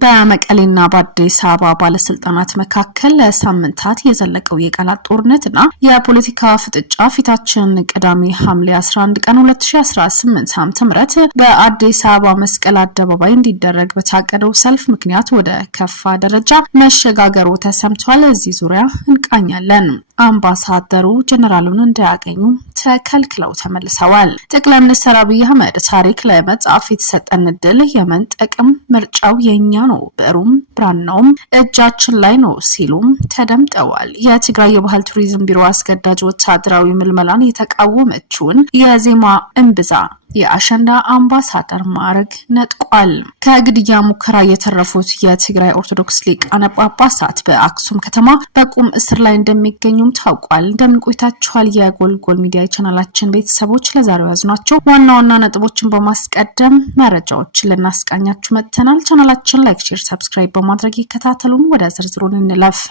በመቀሌና በአዲስ አበባ ባለስልጣናት መካከል ለሳምንታት የዘለቀው የቃላት ጦርነትና የፖለቲካ ፍጥጫ ፊታችን ቅዳሜ ሐምሌ 11 ቀን 2018 ዓ.ም በአዲስ አበባ መስቀል አደባባይ እንዲደረግ በታቀደው ሰልፍ ምክንያት ወደ ከፋ ደረጃ መሸጋገሩ ተሰምቷል። እዚህ ዙሪያ እንቃኛለን። አምባሳደሩ ጀነራሉን እንዳያገኙ ተከልክለው ተመልሰዋል። ጠቅላይ ሚኒስትር አብይ አህመድ ታሪክ ለመጻፍ የተሰጠን ዕድል የመንጠቅም ምርጫው የኛ ነው፣ ብዕሩም ብራናውም እጃችን ላይ ነው ሲሉም ተደምጠዋል። የትግራይ የባህል ቱሪዝም ቢሮ አስገዳጅ ወታደራዊ ምልመላን የተቃወመችውን የዜማ እምብዛ የአሸንዳ አምባሳደር ማዕረግ ነጥቋል። ከግድያ ሙከራ የተረፉት የትግራይ ኦርቶዶክስ ሊቃነ ጳጳሳት በአክሱም ከተማ በቁም እስር ላይ እንደሚገኙም ታውቋል። እንደምን ቆይታችኋል? የጎልጎል ሚዲያ ቻናላችን ቤተሰቦች ለዛሬው ያዝናቸው ዋና ዋና ነጥቦችን በማስቀደም መረጃዎችን ልናስቃኛችሁ መጥተናል። ቻናላችን ላይክ፣ ሼር፣ ሰብስክራይብ በማድረግ ይከታተሉን። ወደ ዝርዝሩን እንለፍ።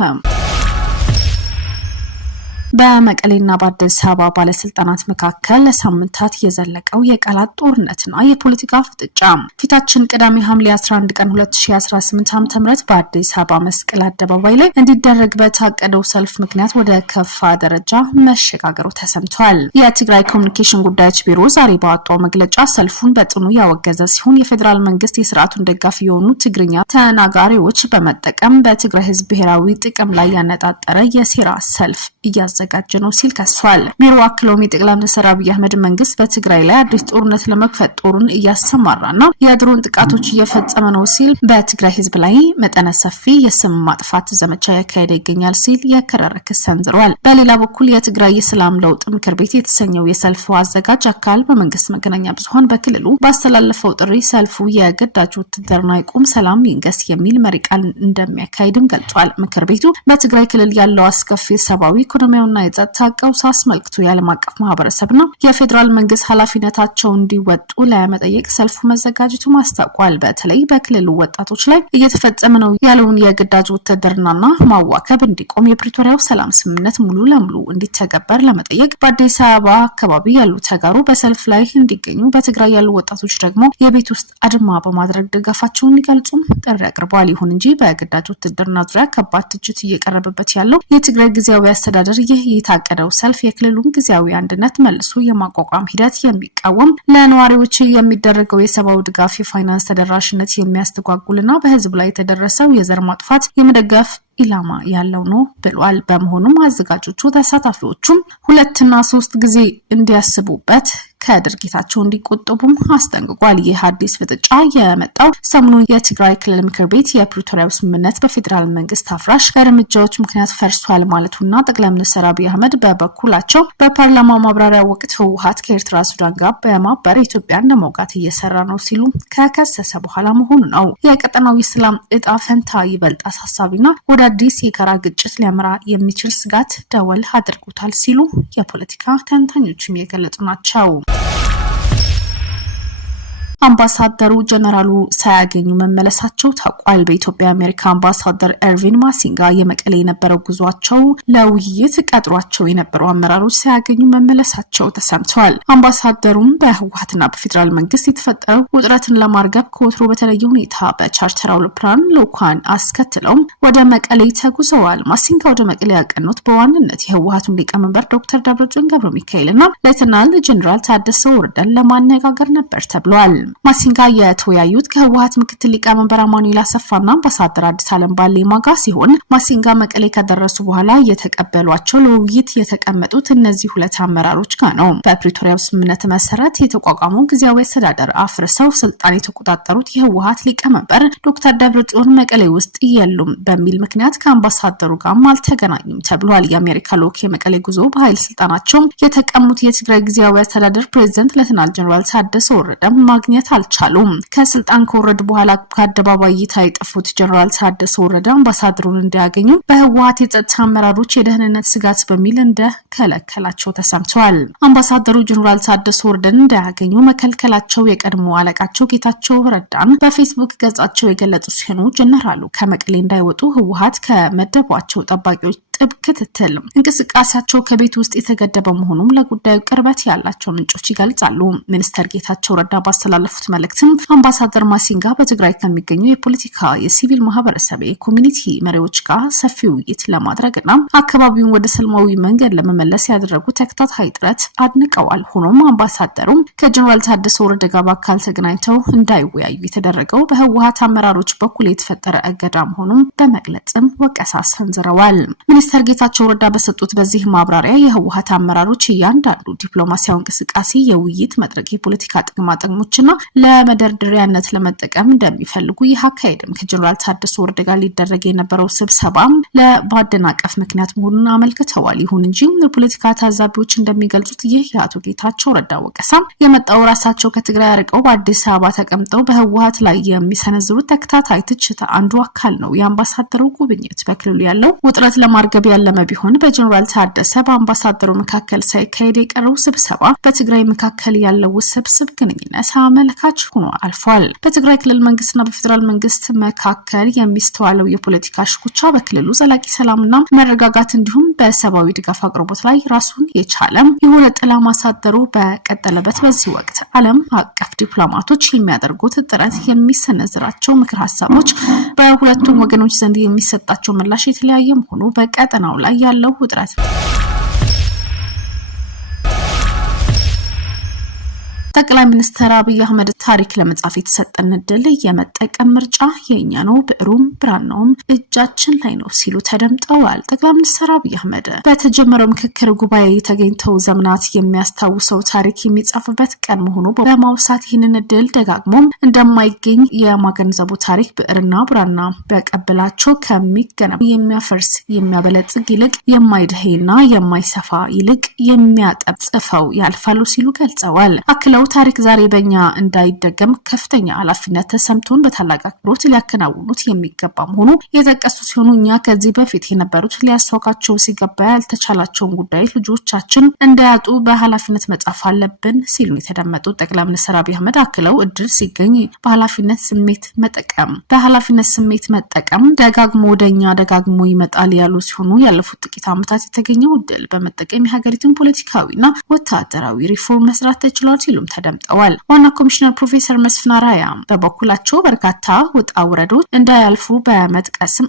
በመቀሌና በአዲስ አበባ ባለስልጣናት መካከል ለሳምንታት የዘለቀው የቃላት ጦርነትና የፖለቲካ ፍጥጫ ፊታችን ቅዳሜ ሐምሌ 11 ቀን 2018 ዓ.ም በአዲስ አበባ መስቀል አደባባይ ላይ እንዲደረግ በታቀደው ሰልፍ ምክንያት ወደ ከፋ ደረጃ መሸጋገሩ ተሰምቷል። የትግራይ ኮሚኒኬሽን ጉዳዮች ቢሮ ዛሬ ባወጣው መግለጫ ሰልፉን በጽኑ ያወገዘ ሲሆን የፌዴራል መንግስት የስርዓቱን ደጋፊ የሆኑ ትግርኛ ተናጋሪዎች በመጠቀም በትግራይ ህዝብ ብሔራዊ ጥቅም ላይ ያነጣጠረ የሴራ ሰልፍ እያዘጋጀ ነው ሲል ከሷል። ቢሮ አክሎም የጠቅላይ ሚኒስትር አብይ አህመድ መንግስት በትግራይ ላይ አዲስ ጦርነት ለመክፈት ጦሩን እያሰማራና የድሮን ጥቃቶች እየፈጸመ ነው ሲል በትግራይ ህዝብ ላይ መጠነ ሰፊ የስም ማጥፋት ዘመቻ ያካሄደ ይገኛል ሲል የከረረ ክስ ሰንዝሯል። በሌላ በኩል የትግራይ የሰላም ለውጥ ምክር ቤት የተሰኘው የሰልፉ አዘጋጅ አካል በመንግስት መገናኛ ብዙሃን በክልሉ ባስተላለፈው ጥሪ ሰልፉ የግዳጅ ውትድርና ይቁም፣ ሰላም ይንገስ የሚል መሪ ቃል እንደሚያካሂድም ገልጿል። ምክር ቤቱ በትግራይ ክልል ያለው አስከፊ ሰብአዊ ኢኮኖሚያዊና የጸጥታ ቀውስ አስመልክቶ የዓለም አቀፍ ማህበረሰብና የፌዴራል መንግስት ኃላፊነታቸውን እንዲወጡ ለመጠየቅ ሰልፉ መዘጋጀቱ ማስታወቋል። በተለይ በክልሉ ወጣቶች ላይ እየተፈጸመ ነው ያለውን የግዳጅ ውትድርናና ማዋከብ እንዲቆም፣ የፕሪቶሪያው ሰላም ስምምነት ሙሉ ለሙሉ እንዲተገበር ለመጠየቅ በአዲስ አበባ አካባቢ ያሉ ተጋሩ በሰልፍ ላይ እንዲገኙ፣ በትግራይ ያሉ ወጣቶች ደግሞ የቤት ውስጥ አድማ በማድረግ ድጋፋቸውን እንዲገልጹም ጥሪ አቅርበዋል። ይሁን እንጂ በግዳጅ ውትድርና ዙሪያ ከባድ ትችት እየቀረበበት ያለው የትግራይ ጊዜያዊ አስተዳደር ይህ የታቀደው ሰልፍ የክልሉን ጊዜያዊ አንድነት መልሶ የማቋቋም ሂደት የሚቃወም፣ ለነዋሪዎች የሚደረገው የሰብአዊ ድጋፍ የፋይናንስ ተደራሽነት የሚያስተጓጉልና በህዝብ ላይ የተደረሰው የዘር ማጥፋት የመደገፍ ኢላማ ያለው ነው ብሏል። በመሆኑም አዘጋጆቹ ተሳታፊዎቹም 2 እና 3 ጊዜ እንዲያስቡበት ከድርጊታቸው እንዲቆጠቡም አስጠንቅቋል። ይህ አዲስ ፍጥጫ የመጣው ሰሞኑን የትግራይ ክልል ምክር ቤት የፕሪቶሪያው ስምምነት በፌዴራል መንግስት አፍራሽ እርምጃዎች ምክንያት ፈርሷል ማለቱና ጠቅላይ ሚኒስትር አብይ አህመድ በበኩላቸው በፓርላማው ማብራሪያ ወቅት ህወሓት ከኤርትራ፣ ሱዳን ጋር በማበር ኢትዮጵያን ለመውጋት እየሰራ ነው ሲሉ ከከሰሰ በኋላ መሆኑ ነው። የቀጠናው የሰላም እጣ ፈንታ ይበልጥ አሳሳቢና ወደ አዲስ የጋራ ግጭት ሊያመራ የሚችል ስጋት ደወል አድርጎታል ሲሉ የፖለቲካ ተንታኞችም የገለጹ ናቸው። አምባሳደሩ ጀነራሉ ሳያገኙ መመለሳቸው ታውቋል። በኢትዮጵያ አሜሪካ አምባሳደር ኤርቪን ማሲንጋ የመቀሌ የነበረው ጉዟቸው ለውይይት ቀጥሯቸው የነበሩ አመራሮች ሳያገኙ መመለሳቸው ተሰምቷል። አምባሳደሩም በህወሓትና በፌዴራል መንግስት የተፈጠረው ውጥረትን ለማርገብ ከወትሮ በተለየ ሁኔታ በቻርተር አውሮፕላን ልዑካን አስከትለው ወደ መቀሌ ተጉዘዋል። ማሲንጋ ወደ መቀሌ ያቀኑት በዋንነት የህወሓቱን ሊቀመንበር ዶክተር ደብረጽዮን ገብረ ሚካኤልና ሌተናል ጀነራል ታደሰ ወረደን ለማነጋገር ነበር ተብሏል። ማሲንጋ የተወያዩት ከህወሓት ምክትል ሊቀመንበር አማኑኤል አሰፋና አምባሳደር አዲስ ዓለም ባሌማ ጋር ሲሆን ማሲንጋ መቀሌ ከደረሱ በኋላ የተቀበሏቸው ለውይይት የተቀመጡት እነዚህ ሁለት አመራሮች ጋር ነው። በፕሪቶሪያው ስምምነት መሰረት የተቋቋመው ጊዜያዊ አስተዳደር አፍርሰው ስልጣን የተቆጣጠሩት የህወሓት ሊቀመንበር ዶክተር ደብረጽዮን መቀሌ ውስጥ የሉም በሚል ምክንያት ከአምባሳደሩ ጋር አልተገናኙም ተብሏል። የአሜሪካ ልዑክ የመቀሌ ጉዞ በኃይል ስልጣናቸው የተቀሙት የትግራይ ጊዜያዊ አስተዳደር ፕሬዝዳንት ሌተናል ጀነራል ታደሰ ወረደ ማግኘት አልቻሉም። ከስልጣን ከወረዱ በኋላ ከአደባባይ እይታ የጠፉት ጀነራል ታደሰ ወረደ አምባሳደሩን እንዲያገኙ በህወሓት የጸጥታ አመራሮች የደህንነት ስጋት በሚል እንደከለከላቸው ተሰምቷል። አምባሳደሩ ጀነራል ታደሰ ወረደን እንዳያገኙ መከልከላቸው የቀድሞ አለቃቸው ጌታቸው ረዳን በፌስቡክ ገጻቸው የገለጹ ሲሆኑ ጀነራሉ ከመቀሌ እንዳይወጡ ህወሓት ከመደቧቸው ጠባቂዎች ጥብቅ ክትትል እንቅስቃሴያቸው ከቤት ውስጥ የተገደበ መሆኑን ለጉዳዩ ቅርበት ያላቸው ምንጮች ይገልጻሉ። ሚኒስተር ጌታቸው ረዳ ባስተላለፉት መልእክትም አምባሳደር ማሲንጋ በትግራይ ከሚገኙ የፖለቲካ የሲቪል ማህበረሰብ የኮሚኒቲ መሪዎች ጋር ሰፊ ውይይት ለማድረግና አካባቢውን ወደ ሰላማዊ መንገድ ለመመለስ ያደረጉት ተከታታይ ጥረት አድንቀዋል። ሆኖም አምባሳደሩ ከጀነራል ታደሰ ወረደ ጋር በአካል ተገናኝተው እንዳይወያዩ የተደረገው በህወሓት አመራሮች በኩል የተፈጠረ እገዳ መሆኑን በመግለጽም ወቀሳ ሰንዝረዋል። ሚኒስተር ጌታቸው ረዳ በሰጡት በዚህ ማብራሪያ የህወሓት አመራሮች እያንዳንዱ ዲፕሎማሲያዊ እንቅስቃሴ የውይይት መድረክ የፖለቲካ ጥቅሞችና ለመደርደሪያነት ለመጠቀም እንደሚፈልጉ ይህ አካሄድም ከጀነራል ታደሰ ወረደ ጋር ሊደረግ የነበረው ስብሰባ ለማደናቀፍ ምክንያት መሆኑን አመልክተዋል። ይሁን እንጂ የፖለቲካ ታዛቢዎች እንደሚገልጹት ይህ የአቶ ጌታቸው ረዳ ወቀሳ የመጣው ራሳቸው ከትግራይ አርቀው በአዲስ አበባ ተቀምጠው በህወሓት ላይ የሚሰነዝሩት ተከታታይ ትችት አንዱ አካል ነው። የአምባሳደሩ ጉብኝት በክልሉ ያለው ውጥረት ለማርገብ ያለመ ቢሆን በጀነራል ታደሰ በአምባሳደሩ መካከል ሳይካሄድ የቀረው ስብሰባ በትግራይ መካከል ያለው ውስብስብ ግንኙነት አመልካች ሆኖ አልፏል። በትግራይ ክልል መንግስትና በፌደራል መንግስት መካከል የሚስተዋለው የፖለቲካ ሽኩቻ በክልሉ ዘላቂ ሰላምና መረጋጋት እንዲሁም በሰብአዊ ድጋፍ አቅርቦት ላይ ራሱን የቻለ የሆነ ጥላ ማሳደሩ በቀጠለበት በዚህ ወቅት ዓለም አቀፍ ዲፕሎማቶች የሚያደርጉት ጥረት የሚሰነዝራቸው ምክር ሀሳቦች በሁለቱም ወገኖች ዘንድ የሚሰጣቸው ምላሽ የተለያየ መሆኑ በቀጠናው ላይ ያለው ውጥረት ጠቅላይ ሚኒስትር አብይ አህመድ ታሪክ ለመጻፍ የተሰጠን እድል የመጠቀም ምርጫ የኛ ነው፣ ብዕሩም ብራናውም እጃችን ላይ ነው ሲሉ ተደምጠዋል። ጠቅላይ ሚኒስትር አብይ አህመድ በተጀመረው ምክክር ጉባኤ ተገኝተው ዘመናት የሚያስታውሰው ታሪክ የሚጻፍበት ቀን መሆኑ በማውሳት ይህንን እድል ደጋግሞ እንደማይገኝ የማገንዘቡ ታሪክ ብዕርና ብራና በቀበላቸው ከሚገነባ የሚያፈርስ የሚያበለጽግ ይልቅ የማይደሄና የማይሰፋ ይልቅ የሚያጠብ ጽፈው ያልፋሉ ሲሉ ገልጸዋል። አክለው ታሪክ ዛሬ በእኛ እንዳይደገም ከፍተኛ ኃላፊነት ተሰምቶን በታላቅ አክብሮት ሊያከናውኑት የሚገባ መሆኑ የጠቀሱ ሲሆኑ እኛ ከዚህ በፊት የነበሩት ሊያስወቃቸው ሲገባ ያልተቻላቸውን ጉዳዮች ልጆቻችን እንዳያጡ በኃላፊነት መጻፍ አለብን ሲሉ የተደመጡት ጠቅላይ ሚኒስትር አብይ አህመድ አክለው እድል ሲገኝ በኃላፊነት ስሜት መጠቀም ደጋግሞ ወደኛ ደጋግሞ ይመጣል ያሉ ሲሆኑ ያለፉት ጥቂት ዓመታት የተገኘው እድል በመጠቀም የሀገሪቱን ፖለቲካዊና ወታደራዊ ሪፎርም መስራት ተችሏል ሲሉ ተደምጠዋል። ዋና ኮሚሽነር ፕሮፌሰር መስፍን አርአያ በበኩላቸው በርካታ ውጣ ውረዶች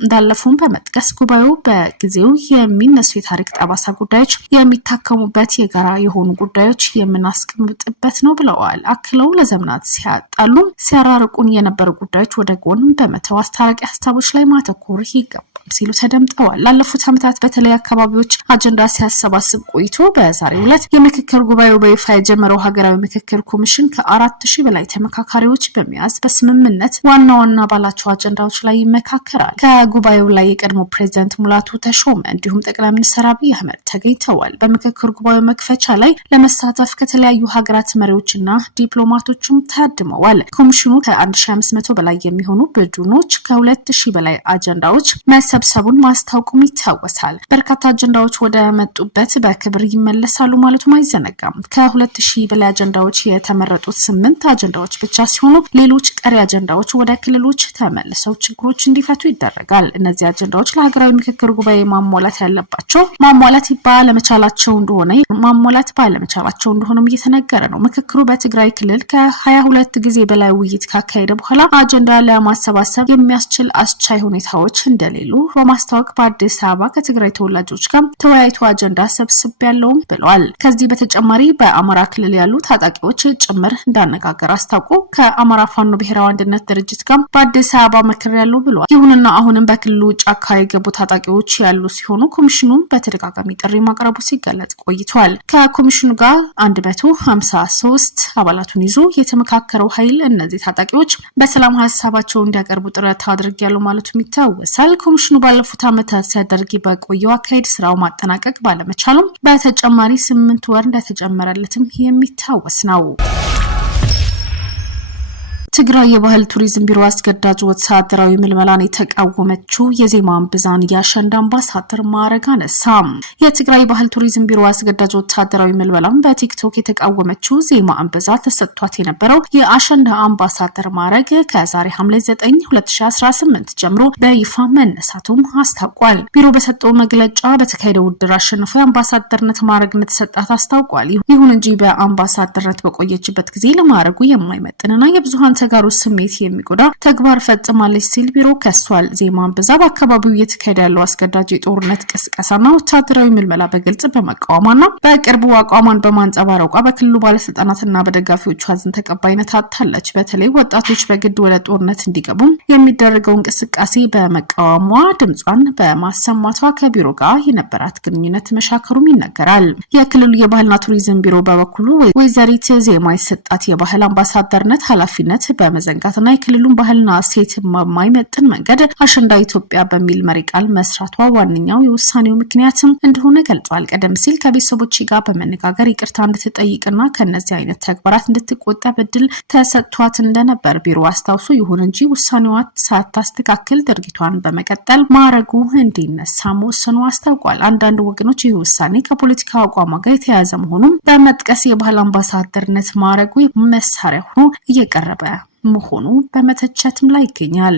እንዳለፉም በመጥቀስ ጉባኤው በጊዜው የሚነሱ የታሪክ ጠባሳ ጉዳዮች የሚታከሙበት የጋራ የሆኑ ጉዳዮች የምናስቀምጥበት ነው ብለዋል። አክለው ለዘመናት ሲያጣሉ ሲያራርቁን የነበሩ ጉዳዮች ወደ ጎን በመተው አስታራቂ ሀሳቦች ላይ ማተኮር ይገባል ሲሉ ተደምጠዋል። ላለፉት ዓመታት በተለይ አካባቢዎች አጀንዳ ሲያሰባስብ ቆይቶ በዛሬው ዕለት የምክክር ጉባኤው በይፋ የጀመረው ሀገራዊ ምክክር ኮሚሽን ከ4000 በላይ ተመካካሪዎች በመያዝ በስምምነት ዋና ዋና ባላቸው አጀንዳዎች ላይ ይመካከራል። ከጉባኤው ላይ የቀድሞ ፕሬዝዳንት ሙላቱ ተሾመ እንዲሁም ጠቅላይ ሚኒስትር አብይ አህመድ ተገኝተዋል። በምክክር ጉባኤው መክፈቻ ላይ ለመሳተፍ ከተለያዩ ሀገራት መሪዎችና ዲፕሎማቶችም ታድመዋል። ኮሚሽኑ ከ1500 በላይ የሚሆኑ ቡድኖች ከ2000 በላይ አጀንዳዎች መሰብሰቡን ማስታወቁም ይታወሳል። በርካታ አጀንዳዎች ወደ መጡበት በክብር ይመለሳሉ ማለቱም አይዘነጋም። ከ2000 በላይ አጀንዳዎች የተመረጡት 8 አጀንዳዎች ብቻ ሲሆኑ ሌሎች ቀሪ አጀንዳዎች ወደ ክልሎች ተመልሰው ችግሮች እንዲፈቱ ይደረጋል። እነዚህ አጀንዳዎች ለሀገራዊ ምክክር ጉባኤ ማሟላት ባለመቻላቸው እንደሆነም እየተነገረ ነው። ምክክሩ በትግራይ ክልል ከ22 ጊዜ በላይ ውይይት ካካሄደ በኋላ አጀንዳ ለማሰባሰብ የሚያስችል አስቻይ ሁኔታዎች እንደሌሉ በማስታወቅ በአዲስ አበባ ከትግራይ ተወላጆች ጋር ተወያይቶ አጀንዳ ሰብስቤያለሁ ብለዋል። ከዚህ በተጨማሪ በአማራ ክልል ያሉ ታጣቂዎች ጭምር እንዳነጋገር አስታውቆ ከአማራ ፋኖ ብሔራዊ አንድነት ድርጅት ጋር በአዲስ አበባ መክሬያለሁ ብለዋል። ይሁንና አሁንም በክልሉ ጫካ የገቡ ታጣቂዎች ያሉ ሲሆኑ ኮሚሽኑ በተደጋጋሚ ጥሪ ማቅረቡ ሲገለጽ ቆይቷል። ከኮሚሽኑ ጋር 153 አባላቱን ይዞ የተመካከረው ኃይል እነዚህ ታጣቂዎች በሰላም ሀሳባቸው እንዲያቀርቡ ጥረት አድርጌያለሁ ማለቱም ይታወሳል። ኮሚሽኑ ባለፉት ዓመታት ሲያደርግ በቆየው አካሄድ ስራው ማጠናቀቅ ባለመቻሉም በተጨማሪ 8 ወር እንደተጨመረለትም የሚታወስ ነው። ትግራይ የባህል ቱሪዝም ቢሮ አስገዳጅ ወታደራዊ ምልመላን የተቃወመችው የዜማ አንበዛን የአሸንዳ አምባሳደር ማዕረግ አነሳ። የትግራይ ባህል ቱሪዝም ቢሮ አስገዳጅ ወታደራዊ ምልመላን በቲክቶክ የተቃወመችው ዜማ አንበዛ ተሰጥቷት የነበረው የአሸንዳ አምባሳደር ማዕረግ ከዛሬ ሐምሌ 9 2018 ጀምሮ በይፋ መነሳቱም አስታውቋል። ቢሮ በሰጠው መግለጫ በተካሄደው ውድድር አሸንፎ የአምባሳደርነት ማዕረግ እንደተሰጣት አስታውቋል። ይሁን እንጂ በአምባሳደርነት በቆየችበት ጊዜ ለማዕረጉ የማይመጥንና የብዙሃን ተጋሩ ስሜት የሚጎዳ ተግባር ፈጽማለች ሲል ቢሮ ከሷል። ዜማ አንበዛ በአካባቢው እየተካሄደ ያለው አስገዳጅ የጦርነት ቅስቀሳና ወታደራዊ ምልመላ በግልጽ በመቃወሟና በቅርቡ አቋሟን በማንጸባረቋ በክልሉ ባለስልጣናትና በደጋፊዎቿ ዘንድ ተቀባይነት አጥታለች። በተለይ ወጣቶች በግድ ወደ ጦርነት እንዲገቡ የሚደረገው እንቅስቃሴ በመቃወሟ ድምጿን በማሰማቷ ከቢሮ ጋር የነበራት ግንኙነት መሻከሩም ይነገራል። የክልሉ የባህልና ቱሪዝም ቢሮ በበኩሉ ወይዘሪት ዜማ የሰጣት የባህል አምባሳደርነት ኃላፊነት በመዘንጋትና የክልሉን ባህልና እሴት በማይመጥን መንገድ አሸንዳ ኢትዮጵያ በሚል መሪ ቃል መስራቷ ዋነኛው የውሳኔው ምክንያትም እንደሆነ ገልጿል። ቀደም ሲል ከቤተሰቦች ጋር በመነጋገር ይቅርታ እንድትጠይቅና ከነዚህ አይነት ተግባራት እንድትቆጠብ እድል ተሰጥቷት እንደነበር ቢሮ አስታውሶ፣ ይሁን እንጂ ውሳኔዋ ሳታስተካክል ድርጊቷን በመቀጠል ማዕረጉ እንዲነሳ መወሰኑ አስታውቋል። አንዳንድ ወገኖች ይህ ውሳኔ ከፖለቲካ አቋሟ ጋር የተያያዘ መሆኑን በመጥቀስ የባህል አምባሳደርነት ማዕረጉ መሳሪያ ሆኖ እየቀረበ መሆኑ በመተቸትም ላይ ይገኛል።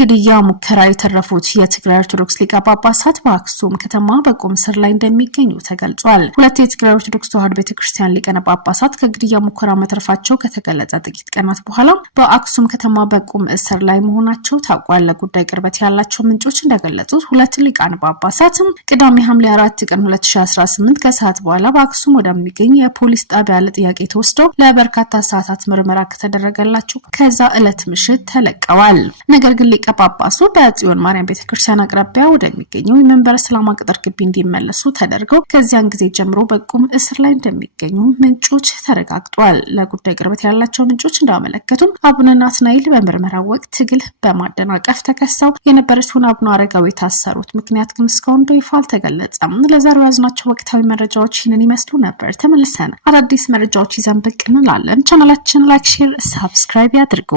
ግድያ ሙከራ የተረፉት የትግራይ ኦርቶዶክስ ሊቀ ጳጳሳት በአክሱም ከተማ በቁም ስር ላይ እንደሚገኙ ተገልጿል። ሁለት የትግራይ ኦርቶዶክስ ተዋሕዶ ቤተክርስቲያን ሊቃነ ጳጳሳት ከግድያ ሙከራ መተረፋቸው ከተገለጸ ጥቂት ቀናት በኋላ በአክሱም ከተማ በቁም እስር ላይ መሆናቸው ታውቋል። ለጉዳይ ቅርበት ያላቸው ምንጮች እንደገለጹት ሁለት ሊቃነ ጳጳሳትም ቅዳሜ ሐምሌ 4 ቀን 2018 ከሰዓት በኋላ በአክሱም ወደሚገኝ የፖሊስ ጣቢያ ለጥያቄ ተወስደው ለበርካታ ሰዓታት ምርመራ ከተደረገላቸው ከዛ ዕለት ምሽት ተለቀዋል። ነገር ግን ሊቀ ጳጳሱ በጽዮን ማርያም ቤተክርስቲያን አቅራቢያ ወደሚገኘው የመንበረ ሰላማ ቅጥር ግቢ እንዲመለሱ ተደርገው ከዚያን ጊዜ ጀምሮ በቁም እስር ላይ እንደሚገኙ ምንጮች ተረጋግጧል። ለጉዳይ ቅርበት ያላቸው ምንጮች እንዳመለከቱም አቡነ ናትናኤል በምርመራ ወቅት ትግል በማደናቀፍ ተከሰው የነበረ ሲሆን አቡነ አረጋዊ የታሰሩት ምክንያት ግን እስካሁን በይፋ አልተገለጸም። ለዛሬው ያዝናቸው ወቅታዊ መረጃዎች ይህንን ይመስሉ ነበር። ተመልሰን አዳዲስ መረጃዎች ይዘን ብቅ እንላለን። ቻናላችን ላይክ፣ ሼር፣ ሰብስክራይብ ያድርጉ።